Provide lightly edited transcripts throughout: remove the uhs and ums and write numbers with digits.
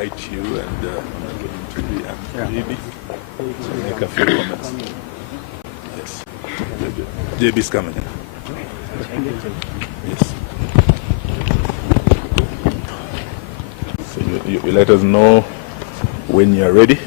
invite you and JB to make a few comments. Yes. JB's coming. Yes. So you let us know when you're ready.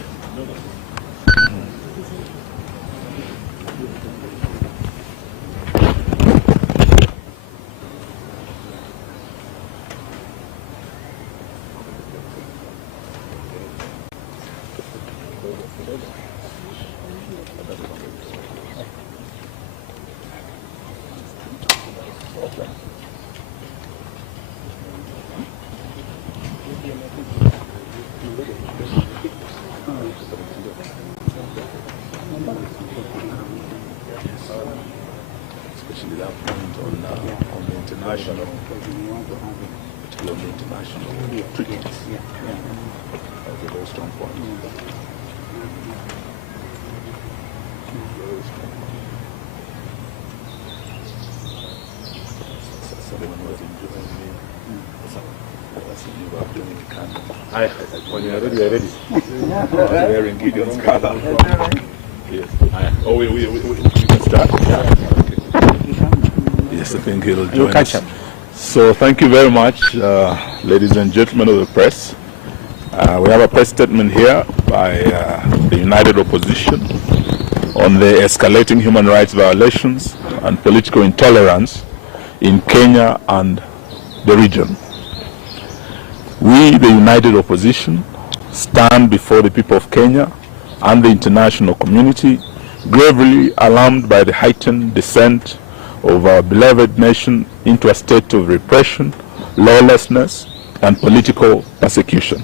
Especially that point on the international, particularly on the international treaties. That's a very strong point. Very strong point. Someone was enjoying me. That's a new Dominican. When you're ready, you're ready. Wearing Gideon's color. Yes. Oh, we can start? Yeah. Okay. Yes, I think he'll join us. So thank you very much, ladies and gentlemen of the press. We have a press statement here by the United Opposition on the escalating human rights violations and political intolerance in Kenya and the region. We, the United Opposition, stand before the people of Kenya and the international community, gravely alarmed by the heightened descent of our beloved nation into a state of repression, lawlessness, and political persecution.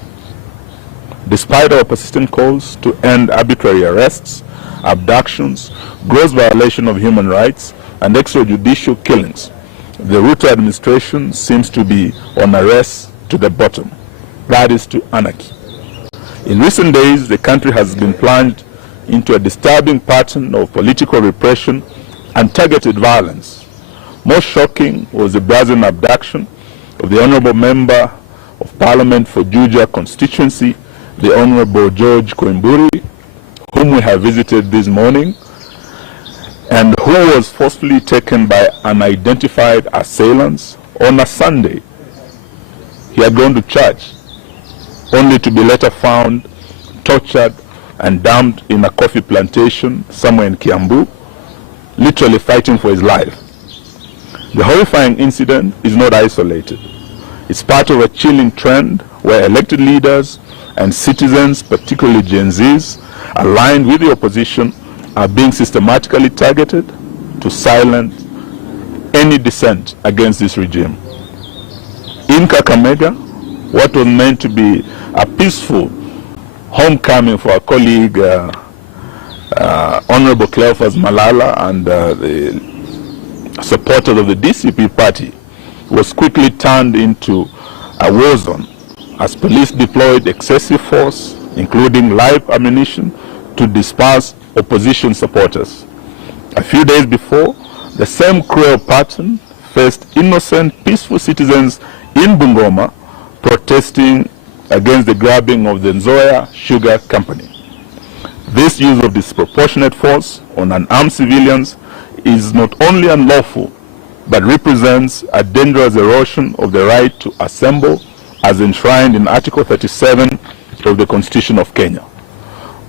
Despite our persistent calls to end arbitrary arrests, abductions, gross violation of human rights, and extrajudicial killings, the Ruto administration seems to be on a race to the bottom, that is to anarchy. In recent days, the country has been plunged into a disturbing pattern of political repression and targeted violence. Most shocking was the brazen abduction of the Honorable Member of Parliament for Juja constituency, the Honorable George Koimburi, whom we have visited this morning, and who was forcefully taken by unidentified assailants on a Sunday. He had gone to church, only to be later found tortured and dumped in a coffee plantation somewhere in Kiambu, literally fighting for his life. The horrifying incident is not isolated. It's part of a chilling trend where elected leaders and citizens, particularly Gen Zs, aligned with the opposition, are being systematically targeted to silence any dissent against this regime. In Kakamega, what was meant to be a peaceful homecoming for our colleague Honorable Cleophas Malala and the supporters of the DCP party was quickly turned into a war zone as police deployed excessive force, including live ammunition, to disperse opposition supporters. A few days before, the same cruel pattern faced innocent, peaceful citizens in Bungoma protesting against the grabbing of the Nzoia Sugar Company. This use of disproportionate force on unarmed civilians is not only unlawful, but represents a dangerous erosion of the right to assemble as enshrined in Article 37 of the Constitution of Kenya.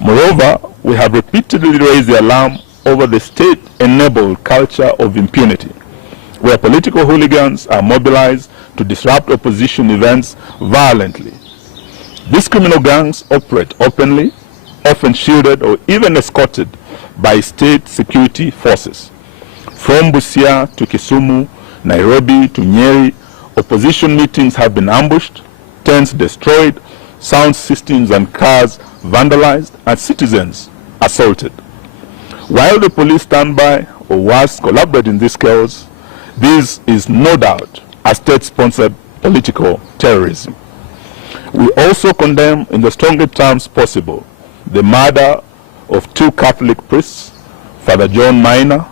Moreover, we have repeatedly raised the alarm over the state-enabled culture of impunity, where political hooligans are mobilized to disrupt opposition events violently. These criminal gangs operate openly, often shielded or even escorted by state security forces. From Busia to Kisumu, Nairobi to Nyeri, opposition meetings have been ambushed, tents destroyed, sound systems and cars vandalized, and citizens assaulted. While the police stand by, or worse, collaborate in this chaos, this is no doubt a state-sponsored political terrorism. We also condemn in the strongest terms possible the murder of two Catholic priests, Father John Minor,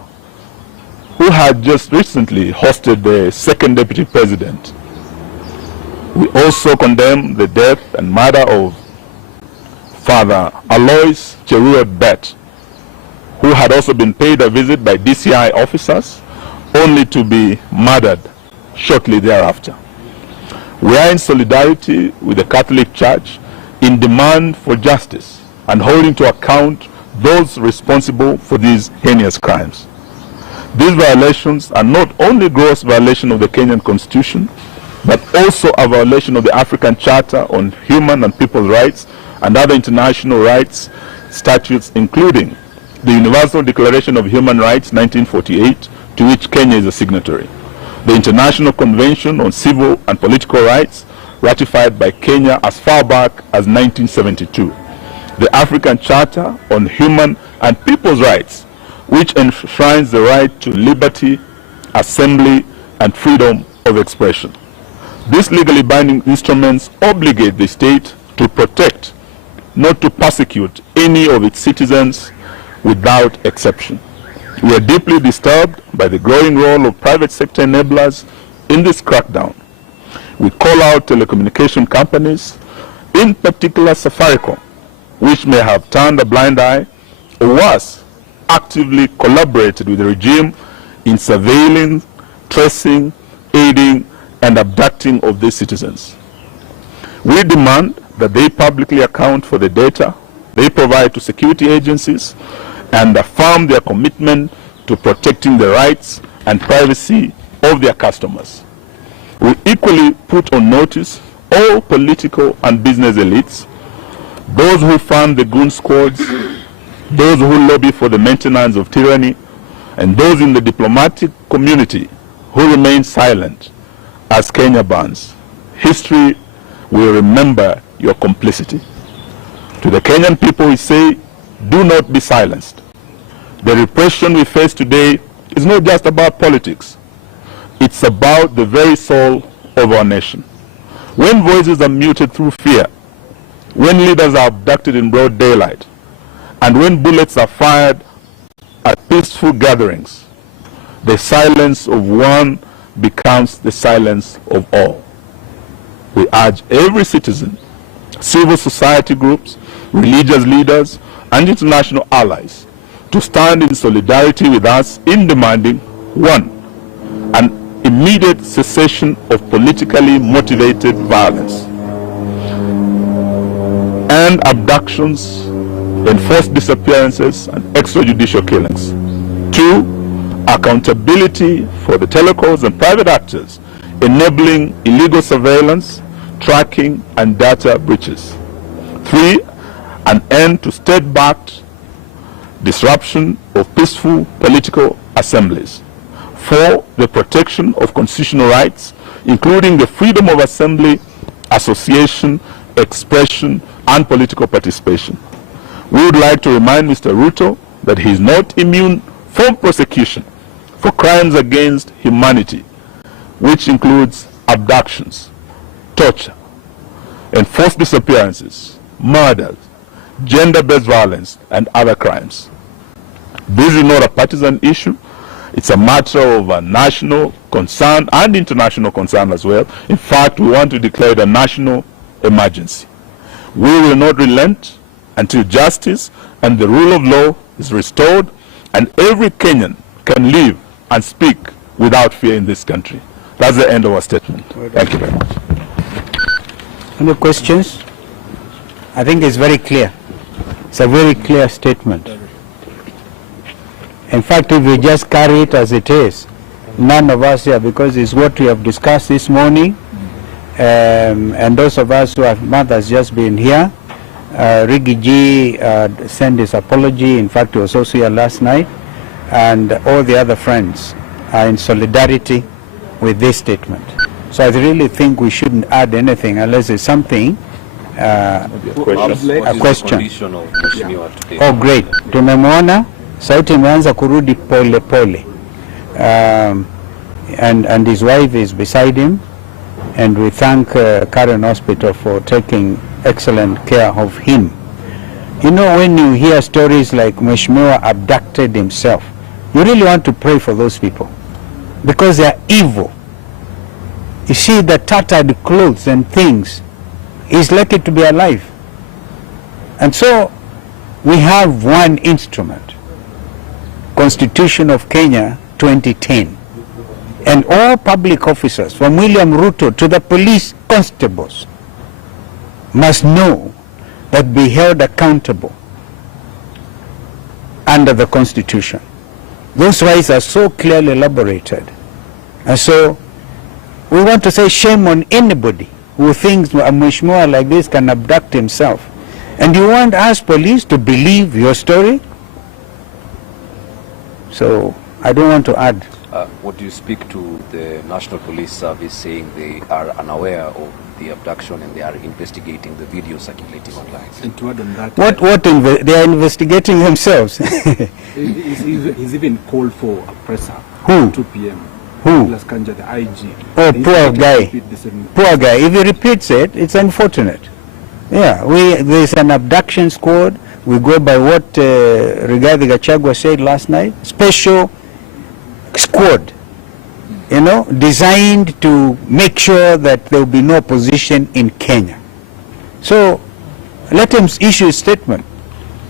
who had just recently hosted the second deputy president, We also condemn the death and murder of Father Alois Cherue Bet, who had also been paid a visit by DCI officers, only to be murdered shortly thereafter. We are in solidarity with the Catholic Church in demand for justice and holding to account those responsible for these heinous crimes. These violations are not only gross violation of the Kenyan Constitution, but also a violation of the African Charter on Human and People's Rights and other international rights statutes, including the Universal Declaration of Human Rights 1948, to which Kenya is a signatory, the International Convention on Civil and Political Rights, ratified by Kenya as far back as 1972, the African Charter on Human and People's Rights, which enshrines the right to liberty, assembly, and freedom of expression. These legally binding instruments obligate the state to protect, not to persecute, any of its citizens without exception. We are deeply disturbed by the growing role of private sector enablers in this crackdown. We call out telecommunication companies, in particular Safaricom, which may have turned a blind eye, or worse, actively collaborated with the regime in surveilling, tracing, aiding, and abducting of these citizens. We demand that they publicly account for the data they provide to security agencies and affirm their commitment to protecting the rights and privacy of their customers. We equally put on notice all political and business elites, those who fund the goon squads, those who lobby for the maintenance of tyranny, and those in the diplomatic community who remain silent as Kenya burns. History will remember your complicity. To the Kenyan people, we say, do not be silenced. The repression we face today is not just about politics. It's about the very soul of our nation. When voices are muted through fear, when leaders are abducted in broad daylight, and when bullets are fired at peaceful gatherings, the silence of one becomes the silence of all. We urge every citizen, civil society groups, religious leaders, and international allies to stand in solidarity with us in demanding, one, an immediate cessation of politically motivated violence and abductions, enforced disappearances, and extrajudicial killings. Two, accountability for the telecoms and private actors enabling illegal surveillance, tracking, and data breaches. Three, an end to state-backed disruption of peaceful political assemblies. Four, the protection of constitutional rights, including the freedom of assembly, association, expression, and political participation. We would like to remind Mr. Ruto that he is not immune from prosecution for crimes against humanity, which includes abductions, torture, enforced disappearances, murders, gender-based violence, and other crimes. This is not a partisan issue. It's a matter of a national concern and international concern as well. In fact, we want to declare it a national emergency. We will not relent until justice and the rule of law is restored and every Kenyan can live and speak without fear in this country. That's the end of our statement. Thank you very much. Any questions? I think it's very clear. It's a very clear statement. In fact, if we just carry it as it is, none of us here, because it's what we have discussed this morning, and those of us who have mothers just been here, Rigi G sent his apology. In fact, he was also here last night, and all the other friends are in solidarity with this statement. So I really think we shouldn't add anything unless it's something, a question. Oh, great. Tumemwona, sauti imeanza kurudi pole pole. And his wife is beside him, and we thank Karen Hospital for taking excellent care of him. You know, when you hear stories like Mheshimiwa abducted himself, you really want to pray for those people because they are evil. you see the tattered clothes and things, is lucky to be alive. And so we have one instrument, Constitution of Kenya 2010. And all public officers, from William Ruto to the police constables, must know that be held accountable under the Constitution. Those rights are so clearly elaborated. And so we want to say shame on anybody who thinks a mheshimiwa like this can abduct himself. And you want us police to believe your story? So I don't want to add. What do you speak to the National Police Service saying they are unaware of the abduction and they are investigating the video circulating online? And to add on that, They are investigating themselves. he's even called for a presser. Who? 2 p.m. Who? Las Kanja, the IG. Oh, He's poor going to guy. repeat the same- Poor guy. If he repeats it, it's unfortunate. Yeah, there's an abduction squad. We go by what Rigathi Gachagua said last night. Special squad, you know, designed to make sure that there will be no opposition in Kenya. So let him issue a statement.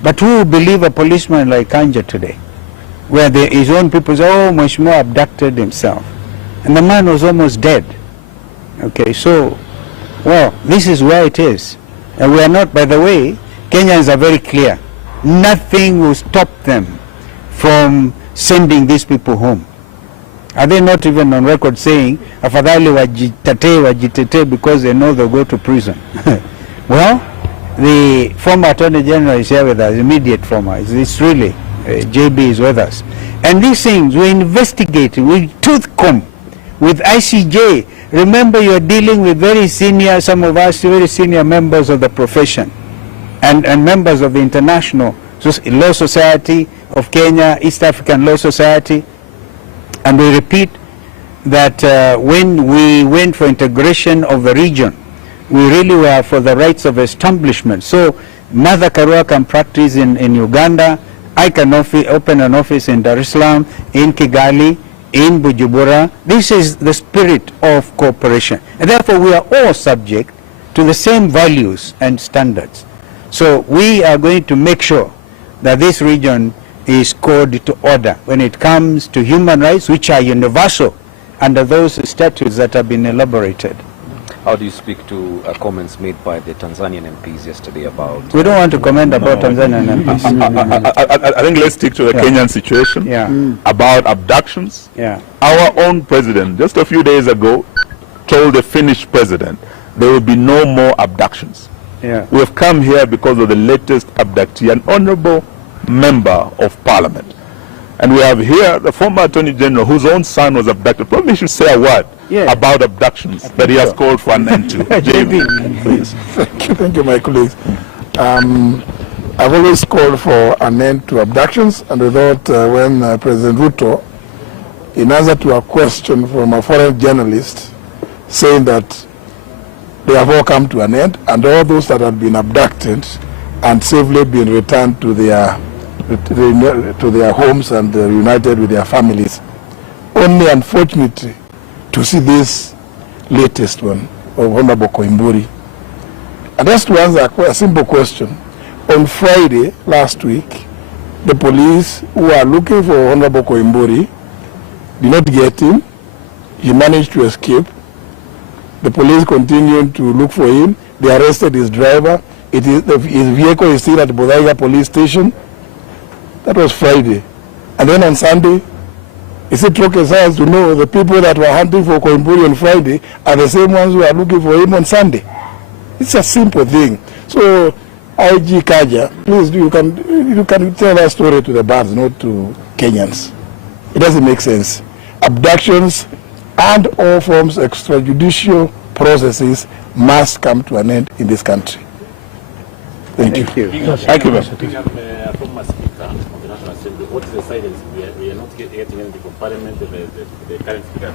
But who will believe a policeman like Kanja today, where his own people say, oh, Mheshimiwa abducted himself. And the man was almost dead. Okay, so, well, this is where it is. And we are not, by the way, Kenyans are very clear. Nothing will stop them from sending these people home. Are they not even on record saying, afadhali wajitetee because they know they'll go to prison? Well, the former Attorney General is here with us, immediate former. It's really, JB is with us. And these things, we're investigating, we tooth comb with ICJ. Remember, you're dealing with very senior, some of us, very senior members of the profession and members of the International Law Society of Kenya, East African Law Society. And we repeat that when we went for integration of the region, we really were for the rights of establishment. So Mother Karua can practice in Uganda. I can open an office in Dar es Salaam, in Kigali, in Bujumbura. This is the spirit of cooperation. And therefore we are all subject to the same values and standards. So we are going to make sure that this region is called to order when it comes to human rights, which are universal under those statutes that have been elaborated. How do you speak to comments made by the Tanzanian MPs yesterday about... We don't want to comment about Tanzanian MPs. I think let's stick to the Kenyan situation about abductions. Yeah. Our own president, just a few days ago, told the Finnish president there will be no more abductions. Yeah. We have come here because of the latest abductee, an honorable member of parliament. And we have here the former Attorney General whose own son was abducted. Probably should say a word about abductions that he has called for an end to. JB, please. Thank you, my colleagues. I've always called for an end to abductions, and we thought when President Ruto, in answer to a question from a foreign journalist saying that they have all come to an end, and all those that have been abducted and safely been returned to their homes and reunited with their families. Only, unfortunately, to see this latest one of Honorable Koimburi. And just to answer a simple question, on Friday last week, the police who are looking for Honorable Koimburi did not get him. He managed to escape. The police continued to look for him. They arrested his driver. His vehicle is still at the Bodaiga police station. That was Friday. And then on Sunday, is it rocket science to know the people that were hunting for Koimburi on Friday are the same ones who are looking for him on Sunday? It's a simple thing. So, IG Kaja, please, you can tell that story to the birds, not to Kenyans. It doesn't make sense. Abductions and all forms of extrajudicial processes must come to an end in this country. Thank you. Thank you, Former Speaker of the National Assembly, what is the silence? We are not getting anything from Parliament, the current Speaker.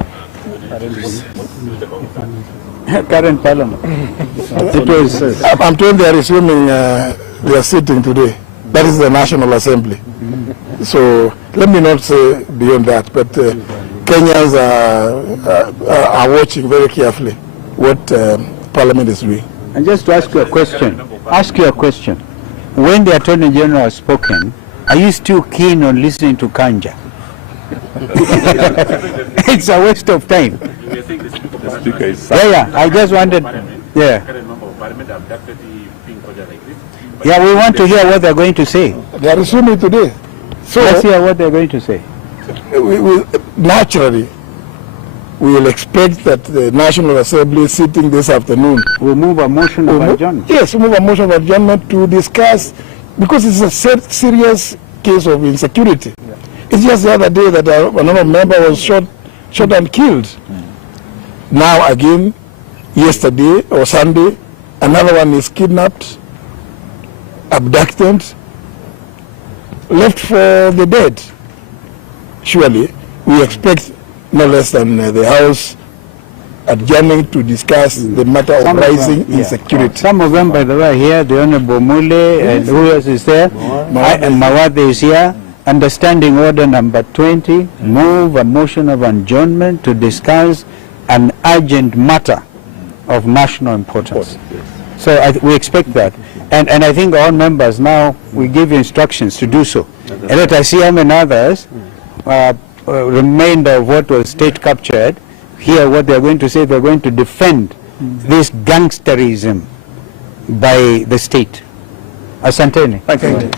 Current Parliament. I'm told they are resuming their sitting today. That is the National Assembly. So let me not say beyond that, but Kenyans are watching very carefully what Parliament is doing. And just to ask you a question, when the Attorney General has spoken, are you still keen on listening to Kanja? It's a waste of time. You think the Speaker is Yeah, I just wanted, yeah. current member of parliament abducted being project like this. Yeah, we want to hear what they're going to say. They are resuming today. So Let's hear what they're going to say. naturally, we will expect that the National Assembly sitting this afternoon. We'll move a motion of adjournment. Yes, move a motion of adjournment to discuss, because it's a serious case of insecurity. Yeah. It's just the other day that another member was shot and killed. Now again, yesterday or Sunday, another one is kidnapped, abducted, left for the dead. Surely, we expect no less than the House adjourning to discuss the matter of rising insecurity. Some of them, by the way, are here. The Honorable Mule, and who else is there? And Mawade is here. Understanding order number 20, move a motion of adjournment to discuss an urgent matter of national importance. So we expect that. And I think all members now, we give you instructions to do so. And let us see how many others, remainder of what was state captured, hear what they're going to say. They're going to defend this gangsterism by the state. Asanteni. Thank you.